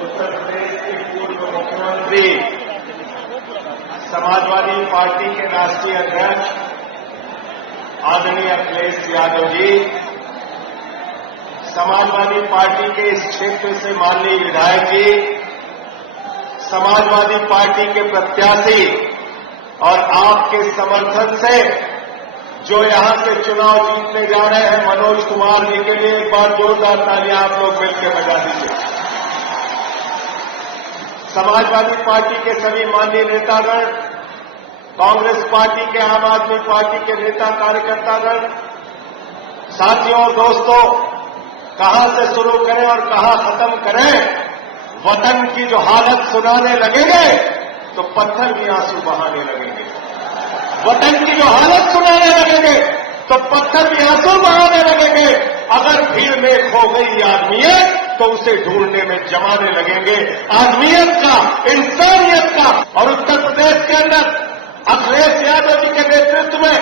उत्तर प्रदेश के पूर्व मुख्यमंत्री, समाजवादी पार्टी के राष्ट्रीय अध्यक्ष आदरणीय अखिलेश यादव जी, समाजवादी पार्टी के इस क्षेत्र से माननीय विधायक जी, समाजवादी पार्टी के प्रत्याशी और आपके समर्थन से जो यहां से चुनाव जीतने जा रहे हैं मनोज कुमार जी के लिए एक बार जोरदार तालियां आप लोग मिलकर बजा दीजिए। समाजवादी पार्टी के सभी माननीय नेतागण, कांग्रेस पार्टी के, आम आदमी पार्टी के नेता कार्यकर्तागण, साथियों और दोस्तों, कहां से शुरू करें और कहां खत्म करें? वतन की जो हालत सुनाने लगेंगे तो पत्थर भी आंसू बहाने लगेंगे। वतन की जो हालत सुनाने लगेंगे तो पत्थर भी आंसू बहाने लगेंगे। अगर भीड़ में खो गई आदमियत तो उसे ढूंढने में जमाने लगेंगे। आदमियत का, इंसानियत का। और उत्तर प्रदेश के अंदर अखिलेश यादव जी के नेतृत्व में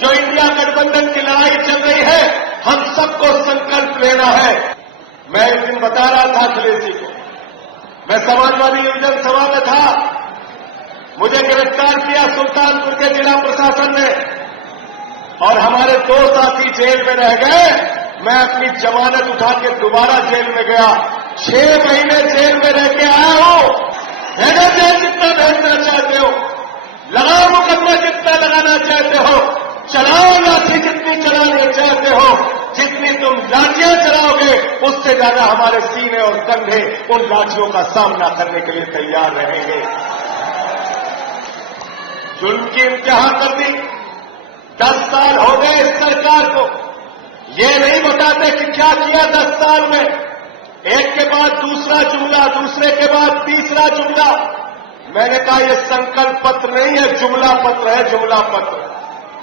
जो इंडिया गठबंधन की लड़ाई चल रही है, हम सबको संकल्प लेना है। मैं एक दिन बता रहा था अखिलेश जी को, मैं समाजवादी युवजन सभा में था, मुझे गिरफ्तार किया सुल्तानपुर के जिला प्रशासन ने और हमारे 2 साथी जेल में रह गए। मैं अपनी जमानत उठा के दोबारा जेल में गया। 6 महीने जेल में रह के आया हूं। भेजो जेल जितना भेजना चाहते हो, लगाओ मुकदमा जितना लगाना चाहते हो, चलाओ लाठी जितनी चलाना चाहते हो, जितनी तुम लाठियां चलाओगे उससे ज्यादा हमारे सीने और कंधे उन लाठियों का सामना करने के लिए तैयार रहेंगे। जुल्म की इंतहा कर दी। 10 साल हो गए इस सरकार को। ये नहीं बताते कि क्या किया 10 साल में। एक के बाद दूसरा जुमला, दूसरे के बाद तीसरा जुमला। मैंने कहा ये संकल्प पत्र नहीं है, जुमला पत्र है, जुमला पत्र।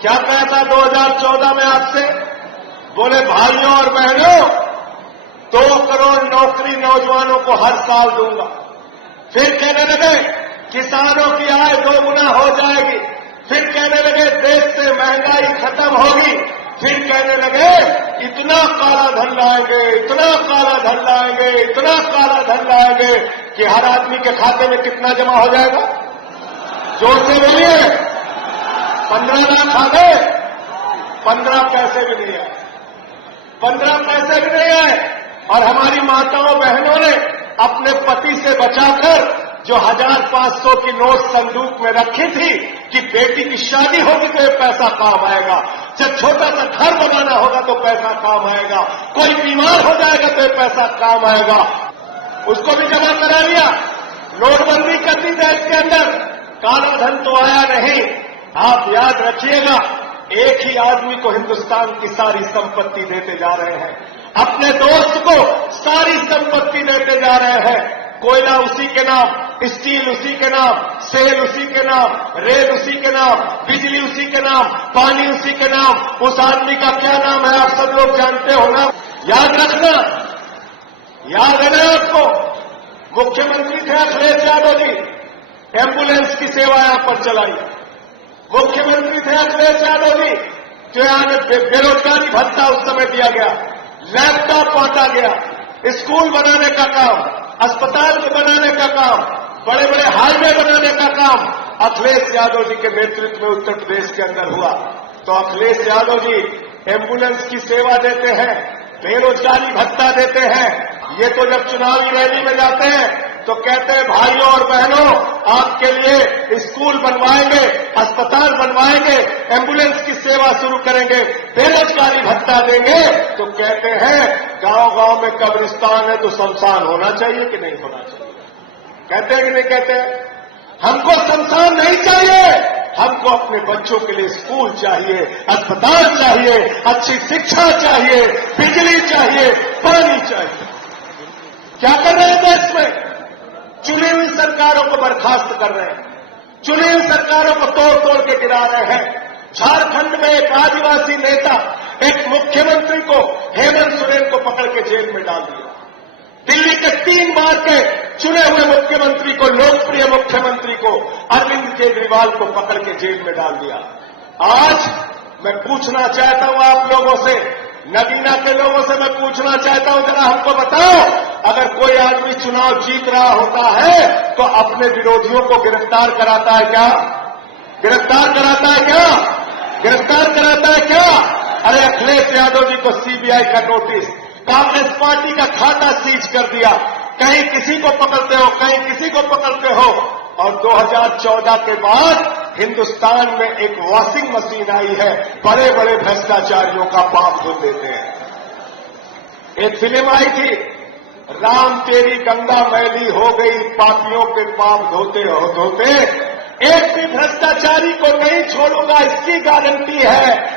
क्या कहा था 2014 में आपसे? बोले भाइयों और बहनों 2 करोड़ नौकरी नौजवानों को हर साल दूंगा। फिर कहने लगे किसानों की आय 2 गुना हो जाएगी। फिर कहने लगे देश से महंगाई खत्म होगी। फिर कहने लगे इतना काला धन लाएंगे, इतना काला धन लाएंगे, इतना काला धन लाएंगे कि हर आदमी के खाते में कितना जमा हो जाएगा? जोर से बोलिए। 15 लाख आ गए। 15 पैसे भी नहीं आए। 15 पैसे भी नहीं आए। और हमारी माताओं बहनों ने अपने पति से बचाकर जो 1500 की नोट संदूक में रखी थी कि बेटी की शादी होगी तो ये पैसा काम आएगा, जब छोटा सा घर बनाना होगा तो पैसा काम आएगा, कोई बीमार हो जाएगा तो ये पैसा काम आएगा, उसको भी जमा करा लिया। नोटबंदी कर दी देश के अंदर। काला धन तो आया नहीं। आप याद रखिएगा, एक ही आदमी को हिंदुस्तान की सारी संपत्ति देते जा रहे हैं। अपने दोस्त को सारी संपत्ति देते जा रहे हैं। कोयला उसी के नाम, स्टील उसी के नाम, सेल उसी के नाम, रेल उसी के नाम, बिजली उसी के नाम, पानी उसी के नाम। उस आदमी का क्या नाम है आप सब लोग जानते हो ना? याद रखना। याद है ना आपको? मुख्यमंत्री थे अखिलेश यादव जी, एम्बुलेंस की सेवा यहां पर चलाई। मुख्यमंत्री थे अखिलेश यादव जी, जो यहां बेरोजगारी भत्ता उस समय दिया गया, लैपटॉप बांटा गया, स्कूल बनाने का काम, अस्पताल बनाने का काम, बड़े बड़े हाईवे बनाने का काम अखिलेश यादव जी के नेतृत्व में उत्तर प्रदेश के अंदर हुआ। तो अखिलेश यादव जी एम्बुलेंस की सेवा देते हैं, बेरोजगारी भत्ता देते हैं। ये तो जब चुनावी रैली में जाते हैं तो कहते हैं भाइयों और बहनों आपके लिए स्कूल बनवाएंगे, अस्पताल बनवाएंगे, एम्बुलेंस की सेवा शुरू करेंगे, बेरोजगारी भत्ता देंगे। तो कहते हैं गांव-गांव में कब्रिस्तान है तो शमशान होना चाहिए कि नहीं होना चाहिए? कहते हैं कि नहीं कहते? हमको शमशान नहीं चाहिए, हमको अपने बच्चों के लिए स्कूल चाहिए, अस्पताल चाहिए, अच्छी शिक्षा चाहिए, बिजली चाहिए, पानी चाहिए। क्या कर रहे हैं देश में? चुनी हुई सरकारों को बर्खास्त कर रहे हैं, चुनी हुई सरकारों को तोड़ तोड़ के गिरा रहे हैं। झारखंड में एक आदिवासी नेता, एक मुख्यमंत्री को, हेमंत सोरेन को पकड़ के जेल में डाल दिया। दिल्ली के 3 बार के चुने हुए मुख्यमंत्री को, लोकप्रिय मुख्यमंत्री को, अरविंद केजरीवाल को पकड़ के जेल में डाल दिया। आज मैं पूछना चाहता हूं आप लोगों से, नगीना के लोगों से मैं पूछना चाहता हूं, जरा हमको बताओ अगर कोई आदमी चुनाव जीत रहा होता है तो अपने विरोधियों को गिरफ्तार कराता है क्या? गिरफ्तार कराता है क्या? गिरफ्तार कराता है क्या? अरे अखिलेश यादव जी को सीबीआई का नोटिस, कांग्रेस पार्टी का खाता सीज कर दिया, कहीं किसी को पकड़ते हो, कहीं किसी को पकड़ते हो। और 2014 के बाद हिंदुस्तान में एक वॉशिंग मशीन आई है, बड़े बड़े भ्रष्टाचारियों का पाप धुल देते हैं। एक फिल्म आई थी, राम तेरी गंगा मैली हो गई, पापियों के पाप धोते हो धोते, एक भी भ्रष्टाचारी को नहीं छोड़ूंगा, इसकी गारंटी है।